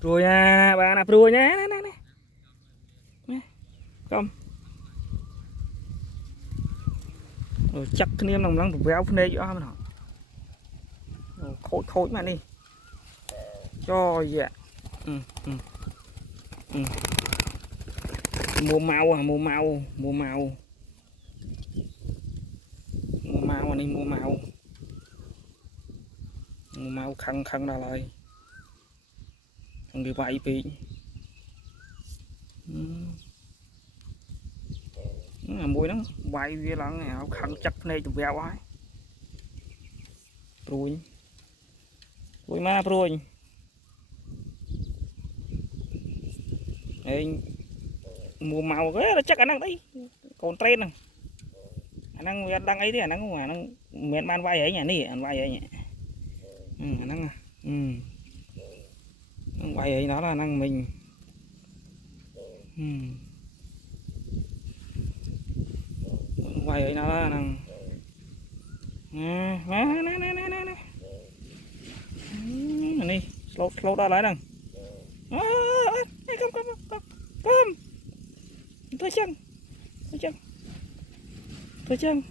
rồi nha bà nạp rồi nhá nè không rồi chắc cái niêm lòng lăng véo phun đây cho mình họ khối khối mà đi cho dạ ừ, ừ, ừ. Mua màu à mua màu anh đi mua màu khăn khăn ra lại thằng đi vay bị mùi nó vay về lắm này khăn chắc này tụi véo ai rồi rồi mà rồi đây mua màu cái là chắc anh đang đấy còn trend này anh đang ấy thế anh đang miền ban vay ấy nhỉ nỉ anh vay ấy nhỉ anh đang vay ấy nó là năng mình vay ấy nó là năng nè đi slow ra lại nè không thôi chân thôi chân